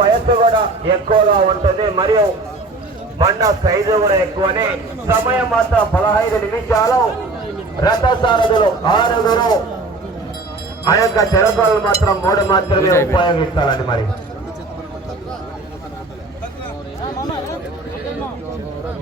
వయస్సు కూడా ఎక్కువగా ఉంటుంది. మరియు బండ సైజు కూడా ఎక్కువని. సమయం మాత్రం పదహైదు నిమిషాలు. రథసారథులు ఆరుగురు. ఆ యొక్క చెరకలు మాత్రం మూడు మాత్రమే ఉపయోగిస్తారండి మరి.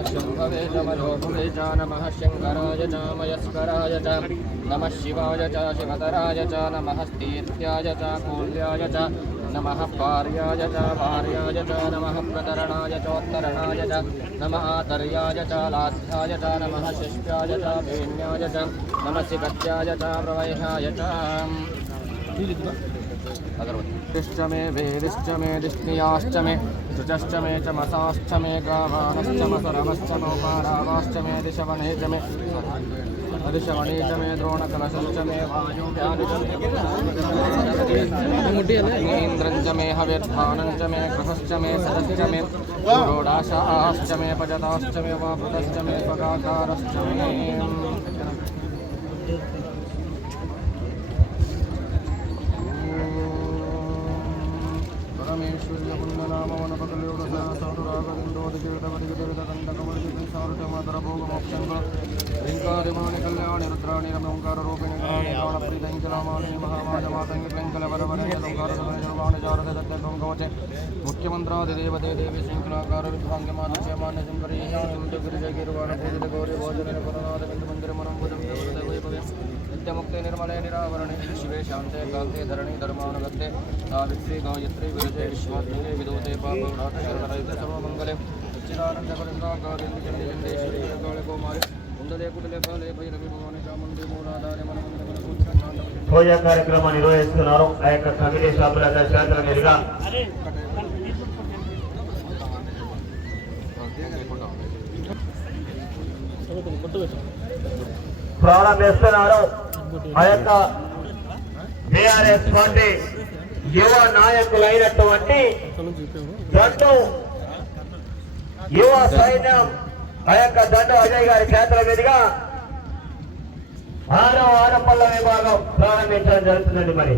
नमः शम्भवे नमलोभवे च नमः शङ्कराय च मयस्कराय च नमः शिवाय च, शिवतराय च, नमः तीर्थ्याय च, कूल्याय च, नमः पार्याय च, वार्याय च, नमः प्रतरणाय चोत्तरणाय च, नमः आतर्याय च लास्थ्याय च, नमः शिष्याय च, वेण्याय च नमसि गत्याय च, प्रवह्याय च। अगरवती। दृष्टिश्च मे वेदिश्च मे दृष्टियाश्च मे शुचश्च मे च मसाश्च मे गावानश्च मसरवश्च मोपारावाश्च मे ऋषवणे च मे ऋषवणे च मे द्रोणकलशश्च मे वायुव्यानिन्द्रञ्च मे हविर्भानञ्च मे कृशश्च मे सदश्च मे रोडाशाश्च मे पजताश्च मे वापृतश्च मे पगाकारश्च मे ಸೂರ್ಯ ಪುಣ್ಯ ನಾಮವನ್ನು ಬದಲಿಯುಗ ಸಹಸಾಧುರಾಗದಿಂದೋದಕ್ಕೆ ವಿಧವರಿಗೆ ತೆರೆದ ಕಂದಕಮಳಿಗೆ ಪಿಸಾರುಟ ಮಾತರ ಭೋಗ ಮೋಕ್ಷಂಗ ರಿಂಕಾರಿಮಾಣಿ ಕಲ್ಯಾಣಿ ರುದ್ರಾಣಿ ರಮ ಓಂಕಾರ ರೂಪಿಣಿ ಕಾಣಿ ಕಾಣ ಪ್ರೀತಂಕಲಾಮಾಣಿ ಮಹಾಮಾಜ ಮಾತಂಗ ಪ್ಲಂಕಲ ವರವರ ಓಂಕಾರ ಜಾರಕ ಸತ್ಯ ಗಂಗೋಚೆ ಮುಖ್ಯಮಂತ್ರಾದಿ ದೇವತೆ ದೇವಿ ಶಂಕರಾಕಾರ ವಿಭಾಂಗ ಮಾನಸ್ಯ ಮಾನ್ಯ ಸುಂದರಿ ಗಿರಿಜಗಿರುವಾಣ ಪೂಜಿತ ಗೌರಿ ಭೋಜನ ಪರನಾದ ಬಿಂದು ಮಂದಿರ ಮನಂಬುಜಂ ದೇವತೆ విశ్వాత్మికే విదోతే పాపౌఢాత శరణరహిత సర్వమంగళే సచ్చిదానందపరిందాకార్యందిచందేశ్వరీ కౌమారి కుండలే కుటలే కాలే భైరవి భవాని చాముండి మూలాధారి మనమందర పూజా కార్యక్రమాన్ని నిర్వహిస్తున్నారు. ఆ యొక్క కమిటీ సభ్యుల శాస్త్ర మీదుగా చదువుకుని కొట్టు పెట్టు ప్రారంభిస్తున్నారు. ఆ యొక్క బీఆర్ఎస్ పార్టీ యువ నాయకులైనటువంటి అక్కడ యువ సైన్యం ఆ యొక్క దండు అజయ్ గారి చేతుల మీదుగా ఆరో ఆరపల్ల విభాగం ప్రారంభించడం జరుగుతుందండి మరి.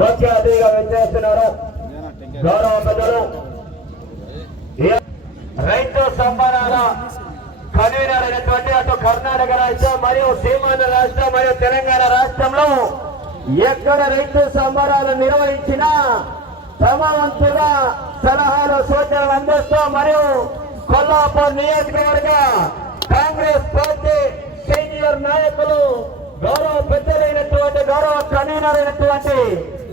ముఖ్య అతిథిగా విచ్చేస్తున్నారు. గౌరవ పెద్దలు. రైతు సంబరాల కన్వీనర్ అయినటువంటి అటు కర్ణాటక రాష్ట్రం మరియు సీమాంధ్ర రాష్ట్రం మరియు తెలంగాణ రాష్ట్రంలో ఎక్కడ రైతు సంబరాలు నిర్వహించినా తమ వంతుగా సలహాలు సూచనలు అందిస్తూ మరియు కొల్లాపూర్ నియోజకవర్గ కాంగ్రెస్ పార్టీ సీనియర్ నాయకులు గౌరవ పెద్దలైనటువంటి గౌరవ కన్వీనర్ అయినటువంటి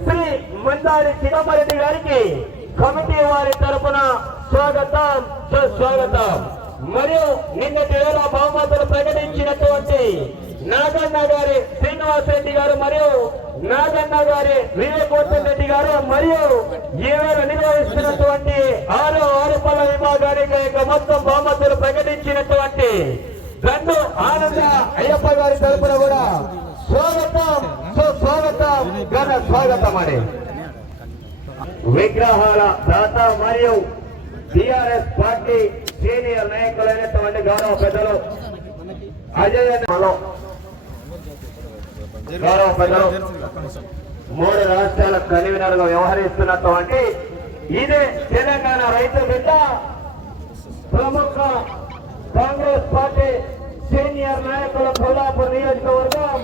శ్రీ ముందారి చిదంబరెడ్డి గారికి కమిటీ వారి తరపున స్వాగతం. సుస్వాగతం మరియు నిన్నటి వేళ బహుమతులు ప్రకటించినటువంటి నాగన్న గారి శ్రీనివాస్ రెడ్డి గారు మరియు నాగన్న గారి వివేకోత్తన్ రెడ్డి గారు మరియు ఈవేళ నిర్వహిస్తున్నటువంటి ఆరు ఆరు పల్ల విభాగానికి యొక్క మొత్తం బహుమతులు ప్రకటించినటువంటి గండు ఆనంద అయ్యప్ప గారి తరపున కూడా స్వాగతం. సుస్వాగతం ఘన స్వాగతం అని విగ్రహాల దాత మరియు టిఆర్ఎస్ పార్టీ సీనియర్ నాయకులైనటువంటి గౌరవ పెద్దలు. అజయ్ గౌరవ పెద్దలు. మూడు రాష్ట్రాల కన్వీనర్గా వ్యవహరిస్తున్నటువంటి ఇదే తెలంగాణ రైతు బిడ్డ ప్రముఖ కాంగ్రెస్ పార్టీ సీనియర్ నాయకుల కొల్లాపూర్ నియోజకవర్గం.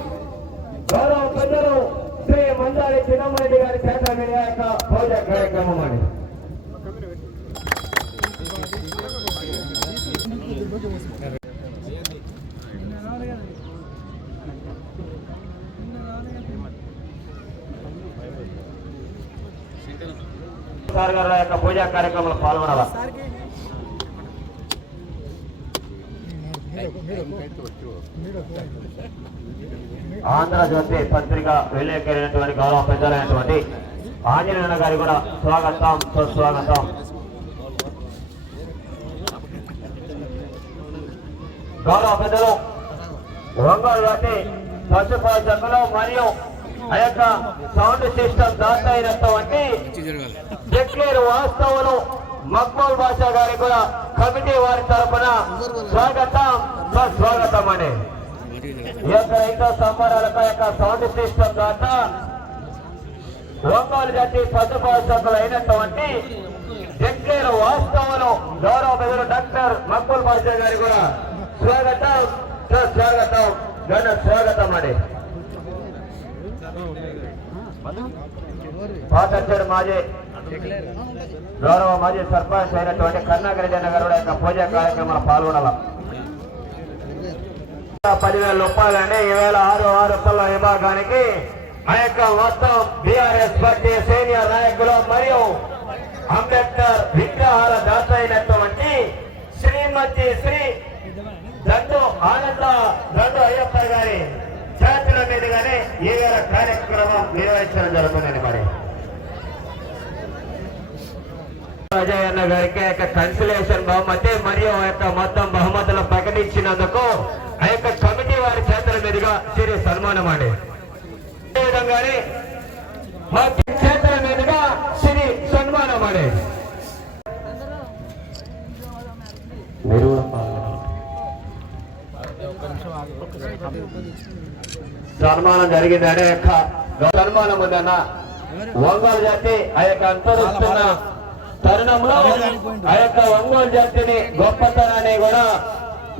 గౌరవ పెద్దలు శ్రీ మందారి చిన్నమ్మరెడ్డి గారి చేత వినాయక పూజ కార్యక్రమం అని సార్ గారి యొక్క పూజా కార్యక్రమంలో పాల్గొనాలా? ఆంధ్రజ్యోతి పత్రిక విలేకరైనటువంటి గౌరవ పెద్దలైనటువంటి ఆంజనేయుల గారి కూడా స్వాగతం సుస్వాగతం. గౌరవ పెద్దలు ఒంగోలు జాతి పశుపోషకులు మరియు ఆ యొక్క సౌండ్ సిస్టమ్ దాత అయినటువంటి జక్లేరు వాస్తవను మక్మూల్ బాషా గారికి కూడా కమిటీ వారి తరపున స్వాగతం. స్వాగతం అని ఈ యొక్క రైతు సంబరాలతో యొక్క సౌండ్ సిస్టమ్ ద్వారా ఒంగోలు జాతి పశుపోషకులు అయినటువంటి జక్లేరు వాస్తవను గౌరవ పెద్దలు డాక్టర్ మక్కుల్ బాషా గారి కూడా స్వాగతం. స్వాగతం ఘన స్వాగతం అండి పాత మాజీ గౌరవ మాజీ సర్పంచ్ అయినటువంటి కర్ణాకరెడ్డి అన్న గారు యొక్క పూజా కార్యక్రమంలో పాల్గొనాల? పదివేల రూపాయలండి ఈ వేల ఆరు ఆరు రూపాయల విభాగానికి ఆ యొక్క మొత్తం బీఆర్ఎస్ పార్టీ సీనియర్ నాయకులు మరియు అంబేద్కర్ విగ్రహాల దాత అయినటువంటి శ్రీమతి శ్రీ దండు ఆనంద దండు అయ్యప్ప గారి చేతుల మీదుగానే ఈ వేల కార్యక్రమం నిర్వహించడం జరుగుతుందండి మరి. అజయ్ అన్న గారికి ఆ యొక్క కన్సలేషన్ బహుమతి మరియు ఆ యొక్క మొత్తం బహుమతులు ప్రకటించినందుకు ఆ యొక్క కమిటీ వారి చేతుల మీదుగా సిరి సన్మానం అండి. అదేవిధంగానే మొత్తం చేతుల మీదుగా సిరి సన్మానం అండి. సన్మానం జరిగింది అనే యొక్క సన్మానం ఉందన్న ఒంగోలు జాతి ఆ యొక్క అంతరిస్తున్న తరుణంలో ఆ యొక్క ఒంగోలు జాతిని గొప్పతనాన్ని కూడా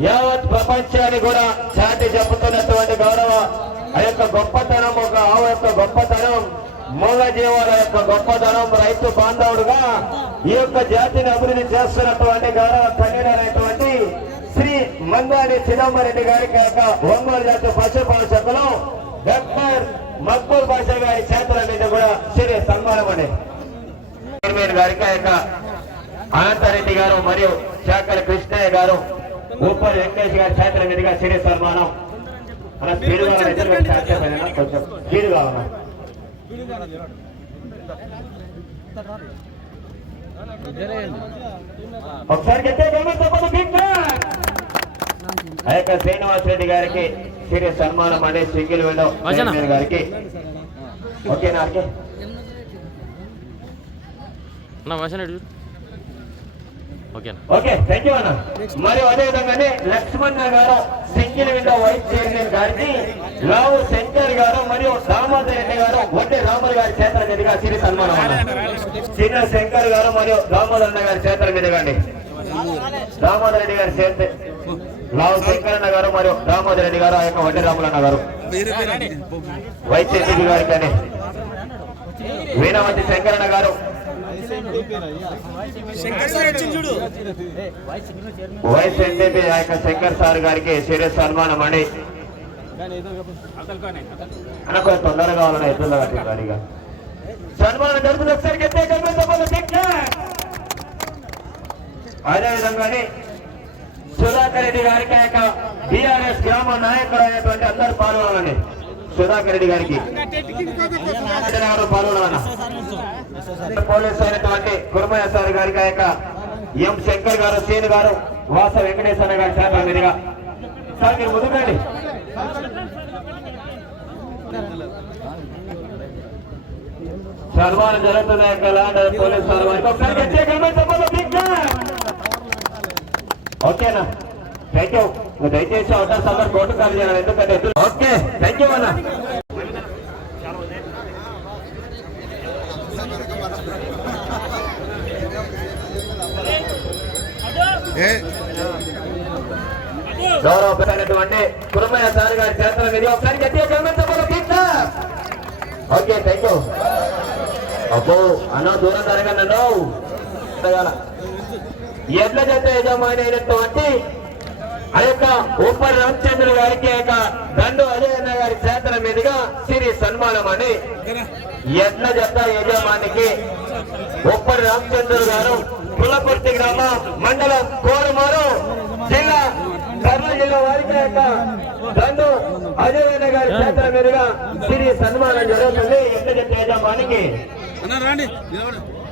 యావత్ ప్రపంచాన్ని కూడా చాటి చెప్పుతున్నటువంటి గౌరవ ఆ యొక్క గొప్పతనం ఒక ఆవు యొక్క గొప్పతనం మూగ జీవాల యొక్క గొప్పతనం రైతు బాంధవుడుగా ఈ యొక్క జాతిని అభివృద్ధి చేస్తున్నటువంటి గౌరవ కన్వీనర్ శ్రీ మందాడి చిదంబరెడ్డి గారికి యొక్క ఒంగోలు జాతి పశు పోషకులు డాక్టర్ మక్బూల్ బాషా గారి చేతుల మీద కూడా శ్రీ సన్మానం అండి. చైర్మన్ గారికి ఆ యొక్క అనంతరెడ్డి గారు మరియు శాఖల కృష్ణయ్య గారు ఉప్పల్ వెంకటేష్ గారి చేతుల మీదుగా శ్రీ సన్మానం. స్పీడ్ చేయాలి కొంచెం స్పీడ్ కావాలి? ఒకసారి. ఆ యొక్క శ్రీనివాస్ రెడ్డి గారికి శ్రీ సన్మానం అండి సింగిల్ విండో. గారికి. ఓకేనా ఓకే నా మషన్ ఎటు ఓకేనా? ఓకే థ్యాంక్ యూ అన్న. మరియు అదే విధంగానే లక్ష్మణ్ గారు సింగిల్ విండో వైస్ చైర్మన్ గారికి రావు శంకర్ గారు మరియు దామోదర్ రెడ్డి గారు వడ్డీ రాములు గారి చేతుల మీదుగా సిరి సన్మానం చిన్న శంకర్ గారు మరియు దామోదర్ అన్న గారి చేతుల మీదుగా అండి దామోదర్ రెడ్డి గారి చేత లావు శంకరన్న గారు మరియు దామోదర్ రెడ్డి గారు ఆ యొక్క వడ్డీ రాములన్న గారు. వైస్ చైర్మన్ గారికి అండి వీణావతి శంకరన్న గారు vice NDP Nayaka Shankar sir గారికి సీరియస్ సన్మానం అండి. అన్న కొంచెం తొందరగా కావాలన్నా ఎద్దుల్లో కట్టి సన్మానం జరుగుతుంది ఒకసారి గట్టిగా సుధాకర్ రెడ్డి గారికి ఆ యొక్క బీఆర్ఎస్ గ్రామ నాయకుడు అయినటువంటి అందరూ పాల్గొనాలండి సుధాకర్ రెడ్డి గారికి. పోలీసు అయినటువంటి కుర్మయ్య సార్ గారికి ఆ యొక్క ఎం శంకర్ గారు సీని గారు వాస వెంకటేశ్వర గారి చేతుల మీదుగా. సార్ మీరు ముందుకండి సన్మానం జరుగుతుంది యొక్క ల్యాండ్ పోలీస్ సార్ వారికి. ఒకసారి ఓకేనా? థ్యాంక్ యూ దయచేసి అవకాశం అందరు కోర్టు కాల్ చేయాలి ఎందుకంటే ఓకే థ్యాంక్ యూ అన్న గౌరవమైనటువంటి కురుమయ్య సార్ గారి చేతుల మీద ఒకసారి గట్టిగా గమనించబోదు ఓకే థ్యాంక్ యూ అబ్బో అన్న దూరం జరగండి ఎడ్ల జత యజమాని అయినటువంటి ఆ యొక్క ఉప్పర్ రామచంద్ర గారికి యొక్క దండు అజయ్ అన్న గారి చేతల మీదుగా సిరి సన్మానం అని ఎట్ల జత యజమానికి? ఉప్పర్ రామచంద్ర గారు పుల్లపర్తి గ్రామ మండలం కోరుమారు జిల్లా కర్నూలు జిల్లా వారికి యొక్క దండు అజయ్ అన్న గారి చేతల మీదుగా సిరి సన్మానం జరుగుతుంది. ఎట్ల జత యజమానికి? రాండి.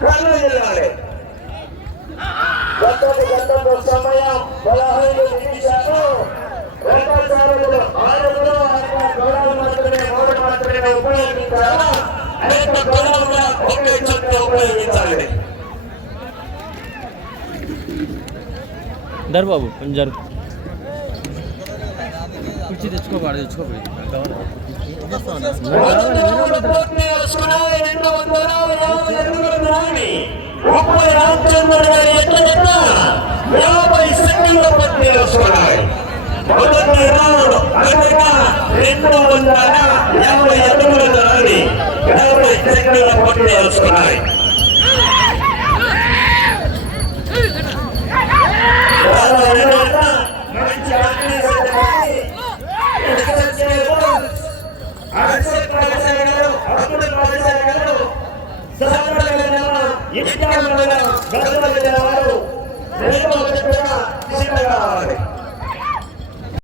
కర్నూలు జిల్లాలే సమయం పదహైదు నిమిషాలు రెండోసార్లు ఆరుగురు గౌరవం మాత్రమే మూడు మాత్రమే ఉపయోగించాలా అనేక గౌరవంగా ఒకే ఉపయోగించాలి. రౌండ్ జరుగుతున్న రాణి. ముప్పై రామచంద్ర గారి ఎట్ల జత యాభై సెకండ్ల పూర్తి చేసుకున్నాయి. మొదటి రౌండ్ అనగా రెండు వందల యాభై అడుగుల రాణి యాభై సెకండ్ల పూర్తి చేసుకున్నాయి